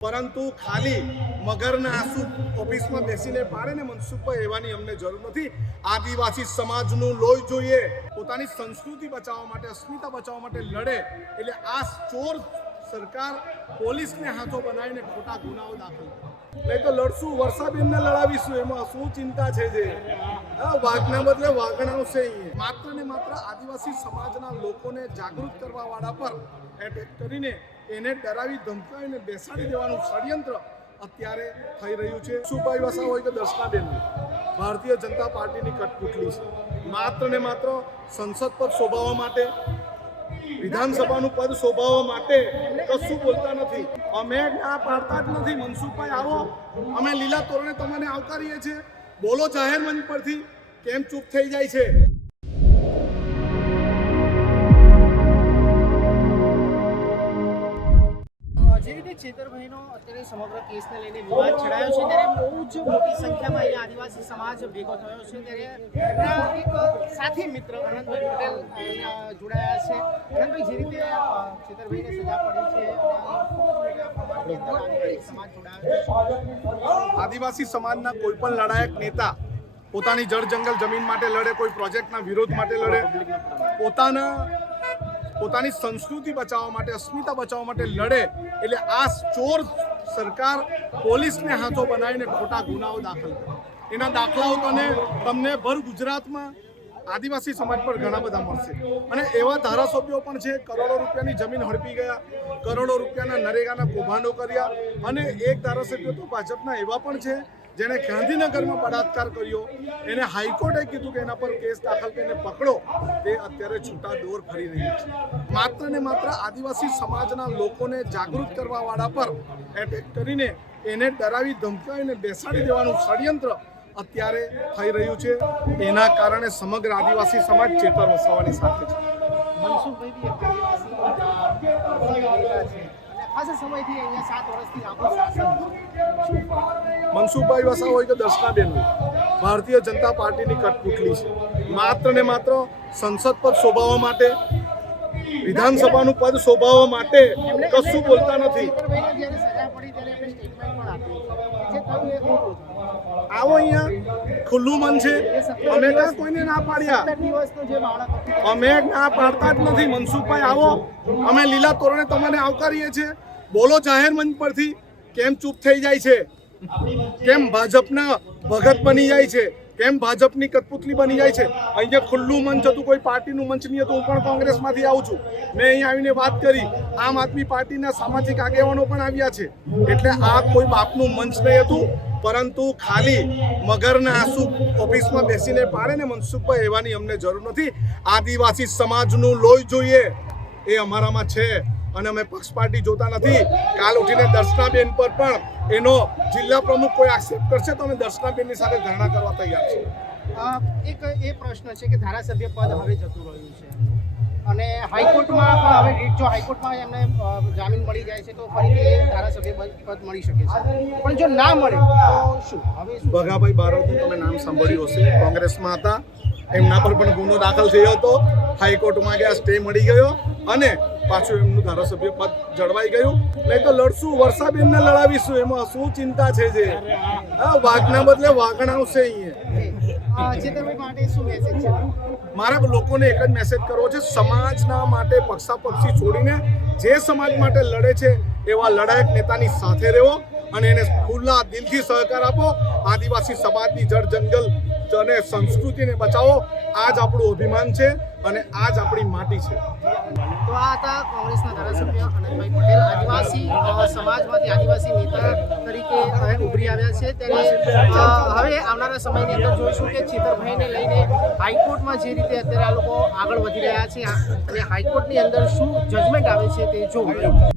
પરંતુ ખાલી મગરના આંસુ ઓફિસમાં બેસીને પાડે ને મનસુખભાઈ એવાની અમને જરૂર નથી. આદિવાસી સમાજનું લોહી જોઈએ, પોતાની સંસ્કૃતિ બચાવવા માટે, અસ્મિતા બચાવવા માટે લડે. એટલે આ ચોર સરકાર પોલીસને હાથો બનાવીને ખોટા ગુનાઓ દાખલ નહીં તો લડશું. વર્ષાબેનને લડાવીશું, એમાં શું ચિંતા છે? જે વાઘના બદલે વાઘણ આવશે. માત્ર ને માત્ર આદિવાસી સમાજના લોકોને જાગૃત કરવા વાળા પર એટેક કરીને એને ડરાવી ધમકાવીને બેસાડી દેવાનું ષડયંત્ર અત્યારે થઈ રહ્યું છે. સુભાઈ વસાવા હોય કે દર્શનાબેન, ભારતીય જનતા પાર્ટીની કઠપુતળી છે. માત્ર ને માત્ર સંસદ પદ શોભાવવા માટે, વિધાનસભાનું પદ શોભાવવા માટે કશું બોલતા નથી. અમે ના પાડતા જ નથી. મનસુખભાઈ આવો, અમે લીલા તોરણે તમને આવકારીએ છીએ. બોલો જાહેર મંચ પરથી, કેમ ચૂપ થઈ જાય છે? જે રીતે છેતરભાઈનો અત્યારે સમગ્ર કેસને લઈને વિવાદ છેડાયો છે, ત્યારે બહુ જ મોટી સંખ્યામાં અહીંયા આદિવાસી સમાજ ભેગો થયો છે. ત્યારે એમના એક સાથી મિત્ર આનંદભાઈ પટેલ અહીંયા જોડાયા છે. આનંદભાઈ, જે રીતે છેતરભાઈને સજા પડી છે, આદિવાસી સમાજ જોડાયો છે. આદિવાસી સમાજના કોઈ પણ લડાયક નેતા પોતાની જળ જંગલ જમીન માટે લડે, કોઈ પ્રોજેક્ટના વિરોધ માટે લડે, પોતાની સંસ્કૃતિ બચાવવા માટે, અસ્મિતા બચાવવા માટે લડે. એટલે આ ચોર સરકાર પોલીસને હાથો બનાવીને ખોટા ગુનાઓ દાખલ કરે. એના દાખલાઓ તમને ભર ગુજરાતમાં આદિવાસી સમાજ પર ઘણા બધા મળશે. અને એવા ધારાસભ્યો પણ છે, કરોડો રૂપિયાની જમીન હડપી ગયા, કરોડો રૂપિયાના નરેગાના કૌભાંડો કર્યા. અને એક ધારાસભ્ય તો ભાજપના એવા પણ છે જેણે ગાંધીનગરમાં બળાત્કાર કર્યો. એને હાઈકોર્ટે કીધું કે એના પર કેસ દાખલ કરીને પકડો. તે અત્યારે છૂટા દોર ફરી રહી છે. માત્ર ને માત્ર આદિવાસી સમાજના લોકોને જાગૃત કરવા વાળા પર એટેક કરીને એને ડરાવી ધમકાવીને બેસાડી દેવાનું ષડયંત્ર અત્યારે થઈ રહ્યું છે. એના કારણે સમગ્ર આદિવાસી સમાજ ચેતર વસાવાની સાથે છે. મનસુખભાઈ બી એક આદિવાસી છે. ખાસા સમયથી અહીંયા 7 વર્ષથી આપણું શાસન. મનસુખભાઈ વસાવા હોય કે દર્શનાબેન, ભારતીય જનતા પાર્ટીની કઠપુતળી છે. માત્ર ને માત્ર સંસદ પદ શોભાવવા માટે, વિધાનસભાનું પદ શોભાવવા માટે કશું બોલતા નથી. આવો, અહીંયા ખુલ્લું મન છે. અમે ત્યાં કોઈને ના પાડ્યા, અમે ના પાડતા જ નથી. મનસુખભાઈ આવો, અમે લીલા તોરણે તમને આવકારીએ છીએ. બોલો જાહેર મંચ પરથી, કેમ ચૂપ થઈ જાય છે? કેમ ભાજપના ભગત બની જાય છે? કેમ ભાજપની કઠપુતળી બની જાય છે? અહીંયા ખુલ્લું મંચ હતું, કોઈ પાર્ટીનું મંચ નહીં હતું. હું પણ કોંગ્રેસમાંથી આવું છું. મેં અહીંયા આવીને વાત કરી. આમ આદમી પાર્ટીના સામાજિક આગેવાનો પણ આવ્યા છે. એટલે આ કોઈ બાપનું મંચ નહીં હતું, પરંતુ ખાલી મગરના આંસુ ઓફિસમાં બેસીને પાડે ને મનસુખભાઈ એવાની અમને જરૂર નથી. આદિવાસી સમાજનું લોહી જોઈએ, એ અમારામાં છે. અને અમે પક્ષ પાર્ટી જોતા નથી. કાલ ઉઠીને દર્શનાબેન પર પણ એનો જિલ્લા પ્રમુખ કોઈ આક્ષેપ કરશે તો અમે દર્શનાબેનની સાથે ધરણા કરવા તૈયાર છીએ. એક એ પ્રશ્ન છે કે ધારાસભ્ય પદ હવે જતું રહ્યું છે અને હાઈકોર્ટમાં પણ હવે જો હાઈકોર્ટમાં એમને જામીન મળી જાય છે તો ફરીથી ધારાસભ્ય પદ મળી શકે છે. પણ જો ના મળે તો શું? હવે ભગાભાઈ બારોટનું તમે નામ સાંભળ્યું હશે, કોંગ્રેસમાં હતા. એમના પર પણ ગુનો દાખલ થયો હતો. હાઈકોર્ટમાં ગયા, સ્ટે મળી ગયો અને પાછું એમનું ધારાસભ્ય પદ જળવાઈ ગયું. નહીં તો લડશું. વર્ષાબેનને લડાવીશું, એમાં શું ચિંતા છે? જે વાઘના બદલે વાઘણ આવશે. મારે લોકોને એક જ મેસેજ કરવો છે, સમાજના માટે પક્ષાપક્ષી છોડીને જે સમાજ માટે લડે છે એવા લડાયક નેતાની સાથે રહેવો અને એને ખુલ્લા દિલથી સહકાર આપો. આદિવાસી સમાજની જળ જંગલ અને સંસ્કૃતિને બચાવો. આ જ આપણું અભિમાન છે અને આ જ આપણી માટી છે. તો આ હતા કોંગ્રેસના ધારાસભ્ય આનંદભાઈ પટેલ, આદિવાસી સમાજમાંથી આદિવાસી નેતા તરીકે ઉભરી આવ્યા છે. ત્યારે હવે આવનારા સમયની અંદર જોઈશું કે છેતરભાઈને લઈને હાઈકોર્ટમાં જે રીતે અત્યારે આ લોકો આગળ વધી રહ્યા છે અને હાઈકોર્ટની અંદર શું જજમેન્ટ આવે છે તે જોવું.